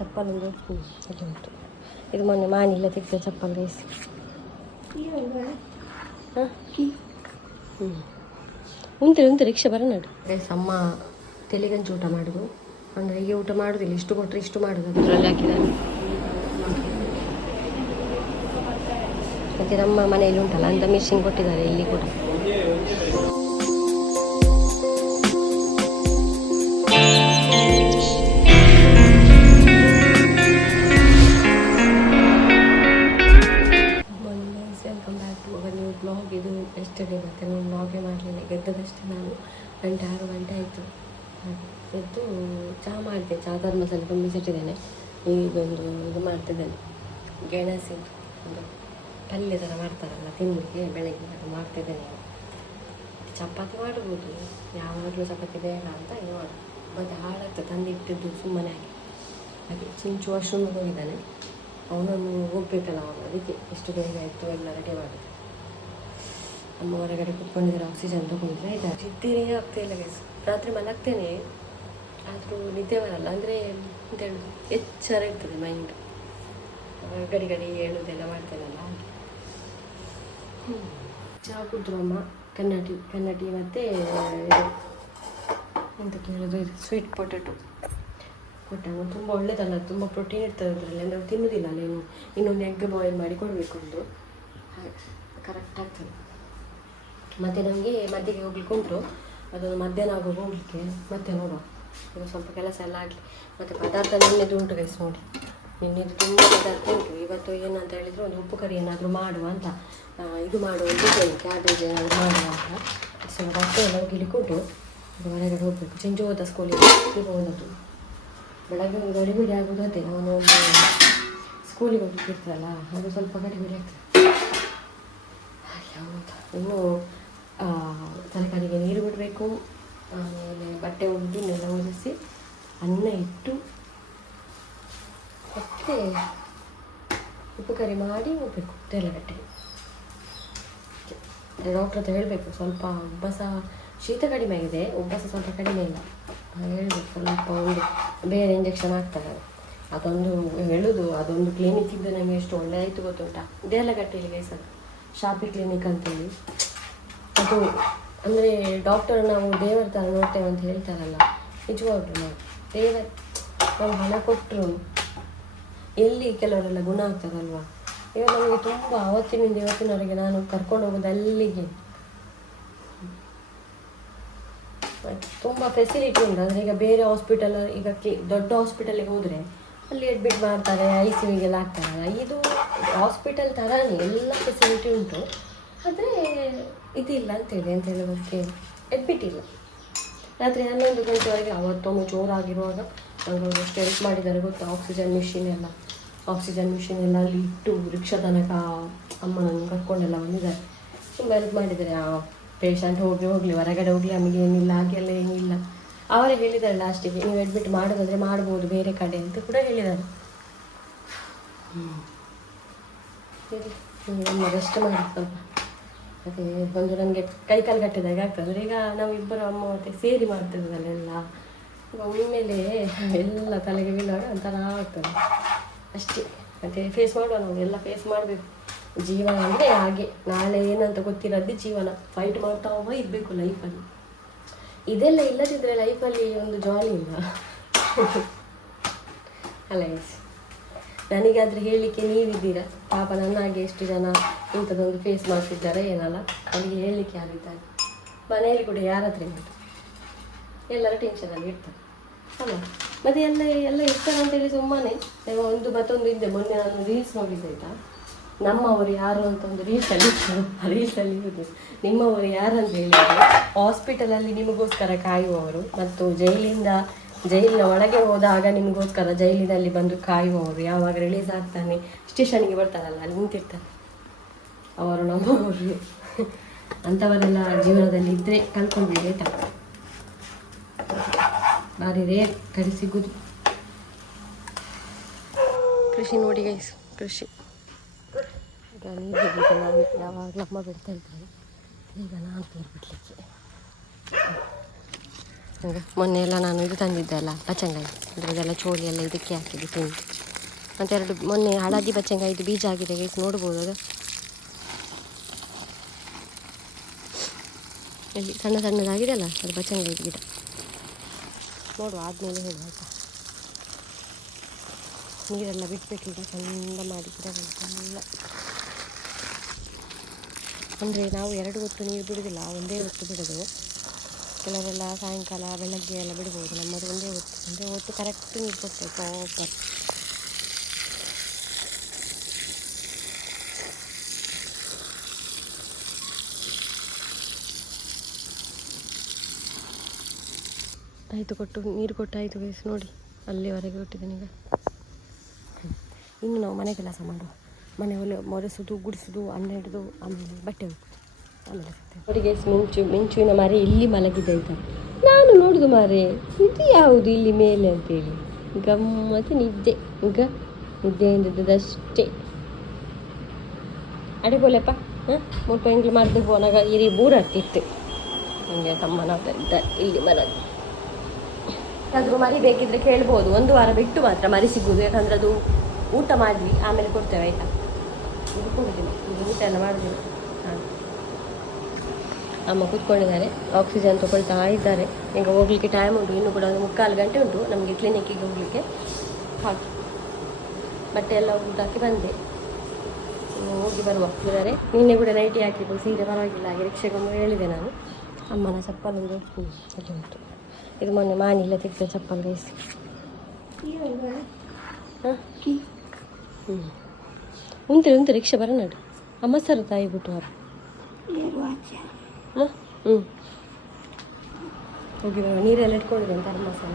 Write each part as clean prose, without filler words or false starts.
ಚಪ್ಪಲ್ ಒಂದು ಅಲ್ಲಿ ಉಂಟು. ಇದು ಮೊನ್ನೆ ಮಾನಿಲ್ಲ ತೆಗೆದ ಚಪ್ಪಲ್ ಗೈಸ್. ಹಾಂ ಉಂಟು ರಿಕ್ಷಾ ಬರೋಣ ಗೈಸ್. ಅಮ್ಮ ತೆಲಿಗಂಜು ಊಟ ಮಾಡೋದು ಅಂದರೆ ಹೀಗೆ ಊಟ ಮಾಡೋದಿಲ್ಲ, ಇಷ್ಟು ಕೊಟ್ಟರೆ ಇಷ್ಟು ಮಾಡೋದು, ಅದರಲ್ಲಿ ಹಾಕಿದ್ದಾರೆ. ಮತ್ತು ನಮ್ಮ ಮನೆಯಲ್ಲಿ ಉಂಟಲ್ಲ ಅಂತ ಮಿಷಿನ್ ಕೊಟ್ಟಿದ್ದಾರೆ ಇಲ್ಲಿ ಕೂಡ. Welcome back to our new blog. ಇದು ಎಸ್ಟರ್ಡೇ ಮತ್ತು ನಾನು ಬ್ಲಾಗೇ ಮಾಡಲಿಲ್ಲ, ಗೆದ್ದದಷ್ಟೇ ನಾನು. 6 ಗಂಟೆ ಆಯಿತು. ಎದ್ದು ಚಹಾ ಮಾಡಿದೆ, ಚಹಾ ಥರ್ಮಸಲ್ಲಿ ತುಂಬಿಸಿಟ್ಟಿದ್ದೇನೆ. ಈಗೊಂದು ಇದು ಮಾಡ್ತಿದ್ದೇನೆ, ಗೆಣಸಿದ್ದು ಒಂದು ಪಲ್ಯ ಥರ ಮಾಡ್ತಾರಲ್ಲ ತಿನ್ನಲಿಕ್ಕೆ ಬೆಳಗ್ಗೆ, ಅದು ಮಾಡ್ತಿದ್ದೇನೆ. ಚಪಾತಿ ಮಾಡ್ಬೋದು, ಯಾವಾಗಲೂ ಚಪಾತಿ ಬೇಡ ಅಂತ ಇದು ಮಾಡು, ಮತ್ತು ಹಾಳಾಗ್ತದೆ ತಂದಿಟ್ಟಿದ್ದು ಸುಮ್ಮನೆ ಹಾಗೆ. ಚಿಂಚು ವಾಶ್ರೂಮಿಗೆ ಹೋಗಿದ್ದಾನೆ, ಅವನನ್ನು ಹೋಗ್ಬೇಕಲ್ಲ ಅವನು, ಅದಕ್ಕೆ ಎಷ್ಟು ಬೇಗ ಆಯಿತು ಎಲ್ಲ ರೆಡಿ ಮಾಡಿದೆ. ಅಮ್ಮ ಹೊರಗಡೆ ಕುತ್ಕೊಂಡಿದ್ದಾರೆ, ಆಕ್ಸಿಜನ್ ತೊಗೊಂಡ್ರೆ ಇದ್ದಾರೆ. ನಿದ್ದೆನೇ ಆಗ್ತಾಯಿಲ್ಲ ಗೈಸ್. ರಾತ್ರಿ ಮಲಗ್ತೇನೆ ಆದರೂ ನಿದ್ದೆ ಬರಲ್ಲ, ಅಂದರೆ ಅಂತ ಹೇಳೋದು ಎಚ್ಚರ ಇರ್ತದೆ ಮೈಂಡ್. ಗಡಿ ಗಡಿ ಹೇಳೋದೆಲ್ಲ ಮಾಡ್ತೇನಲ್ಲ ಹಾಗೆ. ಚಹಾ ಕುಡಿದ್ರು ಅಮ್ಮ, ಕನ್ನಟಿ ಮತ್ತು ಎಂತ ಕೇಳೋದು ಇದು ಸ್ವೀಟ್ ಪೊಟೆಟೊ ಕೊಟ್ಟನು. ತುಂಬ ಒಳ್ಳೆಯದಲ್ಲ, ತುಂಬ ಪ್ರೋಟೀನ್ ಇರ್ತದೆ ಅದರಲ್ಲಿ, ಅಂದರೆ ಅವ್ರು ತಿನ್ನೋದಿಲ್ಲ ಅಲ್ಲೇನು. ಇನ್ನೊಂದು ಎಗ್ ಬಾಯ್ಲ್ ಮಾಡಿ ಕೊಡಬೇಕು ಒಂದು, ಹಾಗೆ ಕರೆಕ್ಟ್ ಆಗ್ತದೆ. ಮತ್ತು ನನಗೆ ಮದ್ದಿಗೆ ಹೋಗ್ಲಿಕ್ಕೆ ಉಂಟು, ಅದೊಂದು ಮಧ್ಯಾಹ್ನ ಆಗುವಾಗ ಹೋಗಲಿಕ್ಕೆ. ಮತ್ತೆ ನೋಡುವ, ಈಗ ಸ್ವಲ್ಪ ಕೆಲಸ ಎಲ್ಲ ಆಗಲಿ. ಮತ್ತು ಪದಾರ್ಥ ನಿನ್ನೆದು ಉಂಟು ಗೈಸ್ ನೋಡಿ, ನಿನ್ನೆದು ತುಂಬ ಪದಾರ್ಥ ಉಂಟು. ಇವತ್ತು ಏನಂತ ಹೇಳಿದರೆ ಒಂದು ಉಪ್ಪು ಕರಿ ಏನಾದರೂ ಮಾಡುವ ಅಂತ, ಇದು ಮಾಡುವ ಅಂತಿದ್ದೇನೆ, ಕ್ಯಾಬೇಜ್ ಏನಾದರೂ ಮಾಡುವ ಅಂತ. ಸೊ ಬಟ್ಟೆ ಎಲ್ಲ ಹೋಗ್ಲಿಕ್ಕೆ ಉಂಟು, ಅದು ಹೊರಗಡೆ ಹೋಗಬೇಕು. ಚಿಂಚು ಹೋದ ಸ್ಕೂಲಿಗೆ, ಈಗ ಹೋದದ್ದು ಬೆಳಗ್ಗೆ ಒಂದು ಗಡಿಬಿಡಿ ಆಗೋದು. ಅದೇ ಅವನು ಒಂದು ಸ್ಕೂಲಿಗೆ ಹೋಗ್ಲಿಕ್ಕಿರ್ತದಲ್ಲ, ಅದು ಸ್ವಲ್ಪ ಗಡಿಬಿಡಿ ಆಗ್ತದೆ. ಹೌದಾ, ಇನ್ನೂ ತರಕಾರಿಗೆ ನೀರು ಬಿಡಬೇಕು, ಆಮೇಲೆ ಬಟ್ಟೆ ಒಗೆದು ನೆಲ ಒರೆಸಿ ಅನ್ನ ಇಟ್ಟು ಮತ್ತೆ ಉಪ್ಪು ಕರಿ ಮಾಡಿ ಹೋಗ್ಬೇಕು ತೇಲಗಟ್ಟೆಗೆ. ಡಾಕ್ಟ್ರ್ ಹತ್ರ ಹೇಳಬೇಕು, ಸ್ವಲ್ಪ ಉಬ್ಬಸ ಶೀತ ಕಡಿಮೆ ಆಗಿದೆ, ಉಬ್ಬಸ ಸ್ವಲ್ಪ ಕಡಿಮೆ ಇಲ್ಲ, ಹೇಳಬೇಕು. ಸ್ವಲ್ಪ ಒಂದು ಬೇರೆ ಇಂಜೆಕ್ಷನ್ ಹಾಕ್ತಾರೆ, ಅದೊಂದು ಹೇಳೋದು. ಅದೊಂದು ಕ್ಲಿನಿಕ್ ಇದ್ದು ನಮಗೆ ಎಷ್ಟು ಒಳ್ಳೆಯಾಯಿತು ಗೊತ್ತುಂಟಾ, ದೇಲಗಟ್ಟೆಯಲ್ಲಿ ಗೈಸದು ಶಾಪಿ ಕ್ಲಿನಿಕ್ ಅಂತೇಳಿ. ಅದು ಅಂದರೆ ಡಾಕ್ಟರ್ ನಾವು ದೇವರ ಥರ ನೋಡ್ತೇವೆ ಅಂತ ಹೇಳ್ತಾರಲ್ಲ, ನಿಜವಾಗ್ಲೂ ನಾವು ಹಣ ಕೊಟ್ಟರು ಎಲ್ಲಿ ಕೆಲವರೆಲ್ಲ ಗುಣ ಆಗ್ತದಲ್ವ. ಈಗ ನಮಗೆ ತುಂಬ ಆವತ್ತಿನಿಂದ ಇವತ್ತಿನವರೆಗೆ ನಾನು ಕರ್ಕೊಂಡು ಹೋಗೋದು ಅಲ್ಲಿಗೆ. ತುಂಬ ಫೆಸಿಲಿಟಿ ಉಂಟು, ಅಂದರೆ ಈಗ ಬೇರೆ ಹಾಸ್ಪಿಟಲ್, ಈಗ ದೊಡ್ಡ ಹಾಸ್ಪಿಟಲಿಗೆ ಹೋದರೆ ಅಲ್ಲಿ ಅಡ್ಮಿಟ್ ಮಾಡ್ತಾರೆ, ICUಗೆಲ್ಲ ಹಾಕ್ತಾರಲ್ಲ. ಇದು ಹಾಸ್ಪಿಟಲ್ ಥರನೇ ಎಲ್ಲ ಫೆಸಿಲಿಟಿ ಉಂಟು, ಆದರೆ ಇದಿಲ್ಲ ಅಂತೇಳಿ ಅಂತ ಹೇಳೋದಕ್ಕೆ ಅಡ್ಮಿಟ್ ಇಲ್ಲ. ರಾತ್ರಿ 11 ಗಂಟೆವರೆಗೆ ಅವತ್ತೊಮ್ಮೆ ಜೋರಾಗಿರುವಾಗ ನನಗೆ ಎಷ್ಟು ಹೆಲ್ಪ್ ಮಾಡಿದ್ದಾರೆ ಗೊತ್ತಾ. ಆಕ್ಸಿಜನ್ ಮಿಷಿನ್ ಎಲ್ಲ ಅಲ್ಲಿ ಇಟ್ಟು ರಿಕ್ಷಾ ತನಕ ಅಮ್ಮನನ್ನು ಕರ್ಕೊಂಡೆಲ್ಲ ಬಂದಿದ್ದಾರೆ, ತುಂಬ ಹೆಲ್ಪ್ ಮಾಡಿದ್ದಾರೆ. ಆ ಪೇಷಂಟ್ ಹೋಗಲಿ ಹೊರಗಡೆ ಹೋಗಲಿ ನಮಗೆ ಏನಿಲ್ಲ, ಹಾಗೆಲ್ಲ ಏನಿಲ್ಲ. ಅವರೇ ಹೇಳಿದ್ದಾರೆ ಲಾಸ್ಟಿಗೆ, ನೀವು ಅಡ್ಮಿಟ್ ಮಾಡೋದಾದರೆ ಮಾಡ್ಬೋದು ಬೇರೆ ಕಡೆ ಅಂತ ಕೂಡ ಹೇಳಿದ್ದಾರೆ. ನಮ್ಮ ರೆಸ್ಟ್ ಮಾಡಿ ಸ್ವಲ್ಪ, ಅದೇ ಒಂದು ನನಗೆ ಕೈಕಾಲು ಕಟ್ಟಿದಾಗ ಆಗ್ತದೆ. ಅಂದರೆ ಈಗ ನಾವು ಇಬ್ಬರು ಅಮ್ಮ ಮತ್ತು ಸೇರಿ ಮಾಡ್ತಿರೋದಲ್ಲೆಲ್ಲ, ಒಮ್ಮೆಲೆ ಎಲ್ಲ ತಲೆಗೆ ಬೀಳುವಾಗ ಒಂಥರ ಆಗ್ತದೆ ಅಷ್ಟೇ. ಮತ್ತು ಫೇಸ್ ಮಾಡುವ, ನಾವು ಎಲ್ಲ ಫೇಸ್ ಮಾಡಬೇಕು. ಜೀವನ ಅಂದರೆ ಹಾಗೆ, ನಾಳೆ ಏನಂತ ಗೊತ್ತಿರೋದು ಜೀವನ. ಫೈಟ್ ಮಾಡ್ತಾ ಇರಬೇಕು ಲೈಫಲ್ಲಿ. ಇದೆಲ್ಲ ಇಲ್ಲದಿದ್ದರೆ ಲೈಫಲ್ಲಿ ಒಂದು ಜಾಲಿ ಇಲ್ಲ ಅಲ್ಲ ಗೈಸ್. ನನಗಾದರೆ ಹೇಳಲಿಕ್ಕೆ ನೀವಿದ್ದೀರಾ, ಪಾಪ ನನ್ನಾಗೆ ಎಷ್ಟು ಜನ ಇಂಥದ್ದೊಂದು ಫೇಸ್ ಮಾಡ್ತಿದ್ದಾರೆ ಏನಲ್ಲ, ಅವರಿಗೆ ಹೇಳಲಿಕ್ಕೆ ಯಾರಿದ್ದಾರೆ. ಮನೆಯಲ್ಲಿ ಕೂಡ ಯಾರ ಹತ್ರ ಇರ್ತಾರೆ, ಎಲ್ಲರ ಟೆನ್ಷನಲ್ಲಿ ಇರ್ತಾರೆ ಅಲ್ಲ. ಮತ್ತು ಎಲ್ಲ ಇರ್ತಾರೆ ಅಂತೇಳಿ ಸುಮ್ಮನೆ ಒಂದು ಮತ್ತೊಂದು ಇದ್ದೆ. ಮೊನ್ನೆ ನಾನು ರೀಲ್ಸ್ ನೋಡಿದ್ದೆ ಆಯಿತಾ, ನಮ್ಮವರು ಯಾರು ಅಂತ ಒಂದು ರೀಲ್ಸಲ್ಲಿ ಇರೋದು. ನಿಮ್ಮವರು ಯಾರು ಅಂತ ಹೇಳಿದರೆ ಹಾಸ್ಪಿಟಲಲ್ಲಿ ನಿಮಗೋಸ್ಕರ ಕಾಯುವವರು, ಮತ್ತು ಜೈಲಿನ ಒಳಗೆ ಹೋದಾಗ ನಿಮಗೋಸ್ಕರ ಜೈಲಿನಲ್ಲಿ ಬಂದು ಕಾಯುವವರು. ಯಾವಾಗ ರಿಲೀಸ್ ಆಗ್ತಾನೆ ಸ್ಟೇಷನ್ಗೆ ಬರ್ತಾರಲ್ಲ, ಅಲ್ಲಿ ನಿಂತಿರ್ತಾರೆ ಅವರು ನಮ್ಮವರು. ಅಂಥವರೆಲ್ಲ ಜೀವನದಲ್ಲಿ ಇದ್ದರೆ ಕಲ್ತ್ಕೊಂಡ್ಬಿಡಿ ಆಯಿತಾ. ಭಾರಿ ರೇರ್ ಕಡೆ ಸಿಗೋದು. ಕೃಷಿ ನೋಡಿ ಗೈಸ್, ಕೃಷಿ ಈಗ ನೀರು ನಾನು ಯಾವಾಗಲೂ ಅಮ್ಮ ಬಿಡ್ತಾ ಇದ್ದಾರೆ, ಈಗ ನಾನು ಬಿಡಲಿಕ್ಕೆ ಮೊನ್ನೆ ಎಲ್ಲ ನಾನು ಇದು ತಂದಿದ್ದೆ ಅಲ್ಲ ಬಚ್ಚಂಗಾಯಿ, ಅದರದೆಲ್ಲ ಚೋಳಿ ಎಲ್ಲ ಇದಕ್ಕೆ ಹಾಕಿದ್ದು ತಿಂದು. ಮತ್ತು ಎರಡು ಮೊನ್ನೆ ಹಳದಿ ಬಚ್ಚಂಗಾಯಿ ಇದು ಬೀಜ ಆಗಿದೆ ಗೈಸ್, ನೋಡ್ಬೋದು ಅದು ಇಲ್ಲಿ ಸಣ್ಣ ಸಣ್ಣದಾಗಿದೆ ಅಲ್ಲ, ಅದು ಬಚ್ಚಂಗಾಯಿ ಗಿಡ. ನೋಡುವ ಆದಮೇಲೆ ಹೇಳುವ ಆಯಿತಾ. ನೀರೆಲ್ಲ ಬಿಡಬೇಕೀಗ, ಚಂದ ಮಾಡಿ ಗಿಡಗಳೆಲ್ಲ. ಅಂದರೆ ನಾವು 2 ಹೊತ್ತು ನೀರು ಬಿಡೋದಿಲ್ಲ, ಒಂದೇ ಹೊತ್ತು ಬಿಡೋದು. ಕೆಲವರೆಲ್ಲ ಸಾಯಂಕಾಲ ಬೆಳಗ್ಗೆ ಎಲ್ಲ ಬಿಡ್ಬೋದು, ನಮ್ಮದು ಒಂದೇ ಹೊತ್ತು ಕರೆಕ್ಟ್ ನೀರು ಕೊಡ್ತೇವೆ ಪ್ರಾಪರ್. ಆಯಿತು, ನೀರು ಕೊಟ್ಟು ಆಯಿತು ಗೈಸ್. ನೋಡಿ ಅಲ್ಲಿವರೆಗೆ ಕೊಟ್ಟಿದ್ದೇನೆ. ಈಗ ಇನ್ನು ನಾವು ಮನೆ ಕೆಲಸ ಮಾಡುವ, ಮನೆ ಒರೆಸೋದು, ಗುಡಿಸೋದು, ಅನ್ನ ಹಿಡಿದು, ಆಮೇಲೆ ಬಟ್ಟೆ ಹೋಗ್ತದೆ, ಆಮೇಲೆ ಸಿಗ್ತೇವೆ. ನೋಡಿ ಗೈಸ್, ಮಿಂಚುವಿನ ಮರಿ ಇಲ್ಲಿ ಮಲಗಿದೆ ಆಯಿತಾ. ನಾನು ನೋಡುದು ಮಾರೆ, ಇದು ಯಾವುದು ಇಲ್ಲಿ ಮೇಲೆ ಅಂತೇಳಿ ಗಮ್ಮತ್ತು ನಿದ್ದೆ. ಈಗ ನಿದ್ದೆಯಿಂದದಷ್ಟೇ ಅಡಿಬೋಲೆಪ್ಪ. ಮುಲ್ಪ ಹಿಂಗೆ ಮರದು ಹೋನಾಗ ಇರಿ ಬೋರಾಗ್ತಿತ್ತು ನನಗೆ. ತಮ್ಮನಾದ ಇಲ್ಲಿ ಮರದು ಯಾರಾದರೂ ಮರಿ ಬೇಕಿದ್ರೆ ಕೇಳ್ಬೋದು. 1 ವಾರ ಬಿಟ್ಟು ಮಾತ್ರ ಮರಿ ಸಿಗೋದು, ಯಾಕಂದರೆ ಅದು ಊಟ ಮಾಡಿದ್ವಿ ಆಮೇಲೆ ಕೊಡ್ತೇವೆ ಆಯಿತಾ. ಇದು ಕೊಡೋದಿಲ್ಲ, ಇದು ಊಟ ಎಲ್ಲ ಮಾಡೋದಿಲ್ಲ. ಹಾಂ, ಅಮ್ಮ ಕೂತ್ಕೊಂಡಿದ್ದಾರೆ, ಆಕ್ಸಿಜನ್ ತೊಗೊಳ್ತಾ ಇದ್ದಾರೆ. ಈಗ ಹೋಗ್ಲಿಕ್ಕೆ ಟೈಮ್ ಉಂಟು, ಇನ್ನೂ ಕೂಡ 3/4 ಗಂಟೆ ಉಂಟು ನಮಗೆ ಕ್ಲಿನಿಕ್ಕಿಗೆ ಹೋಗಲಿಕ್ಕೆ. ಹಾಗೆ ಬಟ್ಟೆ ಎಲ್ಲ ಊಟಕ್ಕೆ ಬಂದೆ, ಹೋಗಿ ಬರುವ ಇದ್ದಾರೆ. ನಿನ್ನೆ ಕೂಡ ನೈಟಿ ಹಾಕಿದ್ದು, ಸೀರೆ ಪರವಾಗಿಲ್ಲ. ಹಾಗೆ ರಿಕ್ಷೆಗೊಂದು ಹೇಳಿದೆ ನಾನು. ಅಮ್ಮನ ಚಪ್ಪಲೊಂದು ಅಲ್ಲಿ ಉಂಟು, ಇದು ಮೊನ್ನೆ ಮಾನಿಲ್ಲ ತೆಗೆದ ಚಪ್ಪಲ್ ಗೈಸ್. ಹಾಂ ಉಂಟು ರಿಕ್ಷೆ ಬರೋನಾಡು. ಅಮ್ಮ ಸರ್ ತಾಯಿ ಬಿಟ್ಟು ಅವ್ರು ಹೋಗಿ ನೀರೆಲ್ಲ ಇಟ್ಕೊಂಡಿದ್ದೇನೆ ಧರ್ಮಸ್ಥಳ.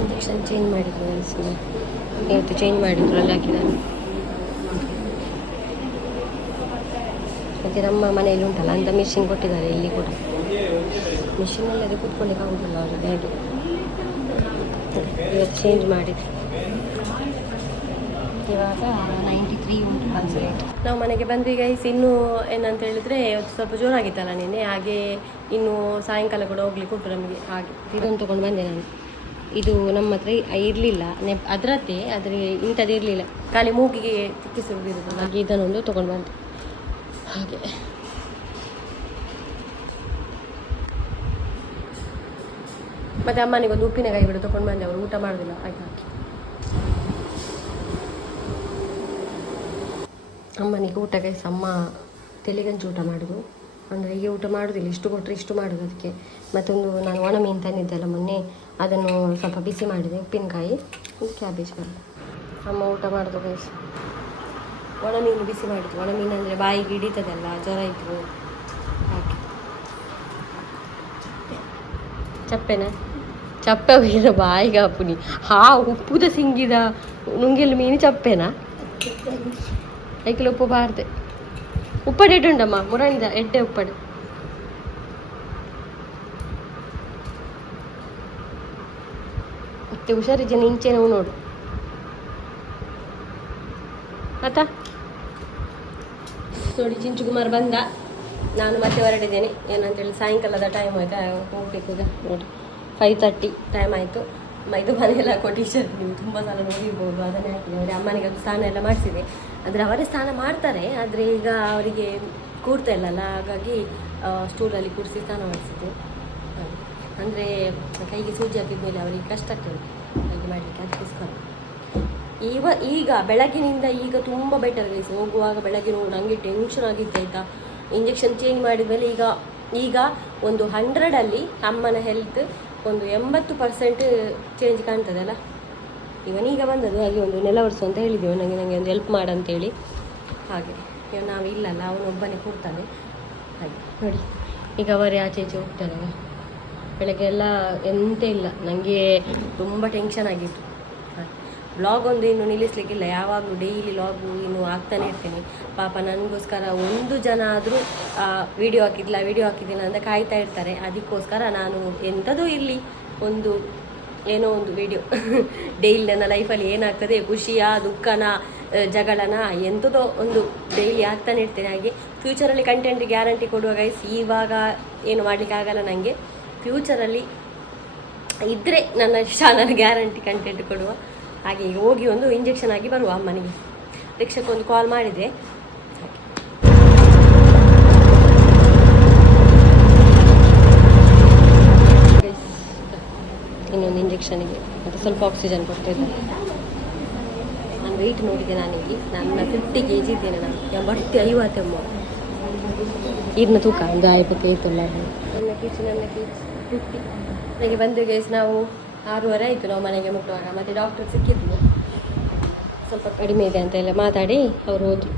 ಇಂಜೆಕ್ಷನ್ ಚೇಂಜ್ ಮಾಡಿದ್ರು ಅನಿಸಿದೆ, ಇವತ್ತು ಚೇಂಜ್ ಮಾಡಿದ್ರು, ಅಲ್ಲಿ ಹಾಕಿದ್ದಾರೆ. ಮತ್ತು ನಮ್ಮ ಮನೆಯಲ್ಲಿ ಉಂಟಲ್ಲ ಅಂತ ಮಿಷಿನ್ ಕೊಟ್ಟಿದ್ದಾರೆ ಇಲ್ಲಿ ಕೂಡ. ಮಿಷಿನಲ್ಲದೆ ಕೂತ್ಕೊಳ್ಳಿಕ್ಕೆ ಆಗೋದಿಲ್ಲ ಅವ್ರಿಗೆ, ಹಾಗೆ ಇವತ್ತು ಚೇಂಜ್ ಮಾಡಿದ್ರು. ಇವಾಗ 93 ಉಂಟು ಪಲ್ಸ್ ರೇಟ್. ನಾವು ಮನೆಗೆ ಬಂದ್ವಿ ಗೈಸ್. ಇನ್ನೂ ಏನಂತ ಹೇಳಿದರೆ ಸ್ವಲ್ಪ ಜೋರಾಗಿತ್ತಲ್ಲ ನಿನ್ನೆ, ಹಾಗೆ ಇನ್ನು ಸಾಯಂಕಾಲ ಕೂಡ ಹೋಗ್ಲಿಕ್ಕೆ ಉಂಟು ನಮಗೆ. ಹಾಗೆ ಇದೊಂದು ತೊಗೊಂಡು ಬಂದೆ ನಾನು. ಇದು ನಮ್ಮ ಹತ್ರ ಇರಲಿಲ್ಲ, ಅದರದ್ದೇ, ಆದರೆ ಇಂಥದ್ದು ಇರಲಿಲ್ಲ, ಖಾಲಿ ಮೂಗಿಗೆ ತಿಕ್ಕಿಸೋದಿರೋದು. ಹಾಗೆ ಇದನ್ನೊಂದು ತೊಗೊಂಡು ಬಂದೆ. ಹಾಗೆ ಮತ್ತು ಅಮ್ಮನಿಗೊಂದು ಉಪ್ಪಿನಕಾಯಿ ಬಿಡು ತೊಗೊಂಡು ಬಂದೆ, ಅವರು ಊಟ ಮಾಡೋದಿಲ್ಲ ಆಯ್ತಾ. ಅಮ್ಮನಿಗೆ ಊಟ ಗೈಸ್, ಅಮ್ಮ ತೆಲಿಗಂಜು ಊಟ ಮಾಡೋದು. ಅಂದರೆ ಹೀಗೆ ಊಟ ಮಾಡೋದಿಲ್ಲ, ಇಷ್ಟು ಕೊಟ್ಟರೆ ಇಷ್ಟು ಮಾಡೋದು. ಅದಕ್ಕೆ ಮತ್ತೊಂದು ನಾನು ಒಣ ಮೀನು ತಂದಿದ್ದೆಲ್ಲ ಮೊನ್ನೆ, ಅದನ್ನು ಸ್ವಲ್ಪ ಬಿಸಿ ಮಾಡಿದೆ, ಉಪ್ಪಿನಕಾಯಿ, ಕ್ಯಾಬೇಜ್ ಬರಲ್ಲ. ಅಮ್ಮ ಊಟ ಮಾಡೋದು ಗೈಸ್, ಒಣ ಮೀನು ಬಿಸಿ ಮಾಡಿದ್ದು. ಒಣ ಮೀನು ಅಂದರೆ ಬಾಯಿಗೆ ಹಿಡಿತದಲ್ಲ, ಜ್ವರ ಇತ್ತು ಹಾಕಿ. ಚಪ್ಪೆ ಹೋಗಿರೋ ಬಾಯಿಗೆ ಹಾಪುನಿ. ಉಪ್ಪುದ ಸಿಂಗಿದ ನುಂಗೆಲ್ಲ ಮೀನು ಚಪ್ಪೆನಾ? ಐಕಿಲು ಉಪ್ಪು ಬಾರ್ದೆ. ಉಪ್ಪಡೆ ಎಡ್ಡುಂಡಮ್ಮ ಮುರಣಿದ ಎಡ್ಡೆ ಉಪ್ಪಡೆ. ಮತ್ತೆ ಹುಷಾರಿದ್ದೇನೆ, ಇಂಚೆ ನಾವು ನೋಡು ಆತ. ನೋಡಿ ಚಿಂಚುಕುಮಾರ್ ಬಂದ, ನಾನು ಮತ್ತೆ ಹೊರಡಿದ್ದೇನೆ. ಏನಂತೇಳಿ ಸಾಯಂಕಾಲದ ಟೈಮ್ ಆಯ್ತಾ, ಹೋಗ್ಬೇಕು ಈಗ. ನೋಡಿ 5:30 ಟೈಮ್ ಆಯಿತು. ಇದು ಮನೆಯೆಲ್ಲ ಹಾಕೋ ಟೀ ಶರ್ಟ್ ನೀವು ತುಂಬ ಸಲ ನೋಡಿರ್ಬೋದು, ಅದನ್ನೇ ಹಾಕಿದೆ. ಅಮ್ಮನಿಗೆ ಅದು ಸ್ನಾನ ಎಲ್ಲ ಮಾಡಿಸಿದೆ. ಆದರೆ ಅವರೇ ಸ್ನಾನ ಮಾಡ್ತಾರೆ, ಆದರೆ ಈಗ ಅವರಿಗೆ ಕೂಡ್ತಾ ಇಲ್ಲಲ್ಲ, ಹಾಗಾಗಿ ಸ್ಟೂಲಲ್ಲಿ ಕೂರಿಸಿ ಸ್ನಾನ ಮಾಡಿಸಿದೆ. ಅಂದರೆ ಕೈಗೆ ಸೂಜಿ ಹಾಕಿದ್ಮೇಲೆ ಅವರಿಗೆ ಕಷ್ಟ ಆಗ್ತದೆ ಹಾಗೆ ಮಾಡಲಿಕ್ಕೆ, ಅದಕ್ಕೋಸ್ಕರ. ಈಗ ಬೆಳಗಿನಿಂದ ಈಗ ತುಂಬ ಬೆಟರ್ ಗೈಸ್. ಹೋಗುವಾಗ ಬೆಳಗ್ಗೆ ನನಗೆ ಟೆನ್ಷನ್ ಆಗಿತ್ತು ಆಯಿತಾ. ಇಂಜೆಕ್ಷನ್ ಚೇಂಜ್ ಮಾಡಿದ ಮೇಲೆ ಈಗ ಒಂದು 100ಅಲ್ಲಿ ಅಮ್ಮನ ಹೆಲ್ತ್ ಒಂದು 80% ಚೇಂಜ್ ಕಾಣ್ತದೆ ಅಲ್ಲ. ಈಗ ಬಂದದ್ದು, ಹಾಗೆ ಒಂದು ನೆಲವರ್ಸು ಅಂತ ಹೇಳಿದ್ದೇವೆ, ನನಗೆ ಒಂದು ಹೆಲ್ಪ್ ಮಾಡಂತೇಳಿ. ಹಾಗೆ ನಾವು ಇಲ್ಲಲ್ಲ, ಅವನೊಬ್ಬನೇ ಕೂರ್ತಾನೆ. ಹಾಗೆ ನೋಡಿ, ಈಗ ಅವರೇ ಆಚೆ ಈಚೆ ಹೋಗ್ತಾರೆ. ಬೆಳಗ್ಗೆ ಎಲ್ಲ ಎಂತ ಇಲ್ಲ, ನನಗೆ ತುಂಬ ಟೆನ್ಷನ್ ಆಗಿತ್ತು. ವ್ಲಾಗ್ ಒಂದು ಇನ್ನು ನಿಲ್ಲಿಸಲಿಕ್ಕಿಲ್ಲ, ಯಾವಾಗಲೂ ಡೈಲಿ ವ್ಲಾಗು ಇನ್ನು ಆಗ್ತಾನೆ ಇರ್ತೀನಿ. ಪಾಪ ನನಗೋಸ್ಕರ ಒಂದು ಜನ ಆದರೂ ವಿಡಿಯೋ ಹಾಕಿದ್ದಿಲ್ಲ ಅಂತ ಕಾಯ್ತಾ ಇರ್ತಾರೆ. ಅದಕ್ಕೋಸ್ಕರ ನಾನು ಎಂಥದೂ ಇರಲಿ, ಏನೋ ಒಂದು ವಿಡಿಯೋ ಡೈಲಿ ನನ್ನ ಲೈಫಲ್ಲಿ ಏನಾಗ್ತದೆ, ಖುಷಿಯ ದುಃಖನ ಜಗಳನ ಎಂಥದೋ ಒಂದು ಡೈಲಿ ಆಗ್ತಾನೆ ಇರ್ತೇನೆ. ಹಾಗೆ ಫ್ಯೂಚರಲ್ಲಿ ಕಂಟೆಂಟ್ ಗ್ಯಾರಂಟಿ ಕೊಡುವ ಗೈಸ್. ಇವಾಗ ಏನು ಮಾಡಲಿಕ್ಕೆ ಆಗಲ್ಲ ನನಗೆ. ಫ್ಯೂಚರಲ್ಲಿ ಇದ್ದರೆ ನನ್ನ ಚಾನಲ್ ಗ್ಯಾರಂಟಿ ಕಂಟೆಂಟ್ ಕೊಡುವ. ಹಾಗೆ ಈಗ ಹೋಗಿ ಒಂದು ಇಂಜೆಕ್ಷನ್ ಆಗಿ ಬರುವ ಅಮ್ಮನಿಗೆ. ರಿಕ್ಷಕ್ಕೊಂದು ಕಾಲ್ ಮಾಡಿದೆ. ಇನ್ನೊಂದು ಇಂಜೆಕ್ಷನಿಗೆ ಮತ್ತು ಸ್ವಲ್ಪ ಆಕ್ಸಿಜನ್ ಕೊಡ್ತಿದ್ದಾರೆ. ನಾನು ವೆಯ್ಟ್ ನೋಡಿದೆ ನಾನೀಗ, ನನ್ನ 50 kg ಇದ್ದೇನೆ ನಾನು. 85 ಇದನ್ನ ತೂಕ ಒಂದು 50 ಇತ್ತಲ್ಲ. ನನ್ನ ಕೀಚು 50. ನನಗೆ ಬಂದು ಗೈಸ್ ನಾವು 6:30 ಆಯಿತು ನಾವು ಮನೆಗೆ ಮುಟ್ಟುವಾಗ. ಮತ್ತು ಡಾಕ್ಟರ್ ಸಿಕ್ಕಿದ್ರು, ಸ್ವಲ್ಪ ಕಡಿಮೆ ಇದೆ ಅಂತ ಎಲ್ಲ ಮಾತಾಡಿ ಅವರು ಹೋದ್ರು.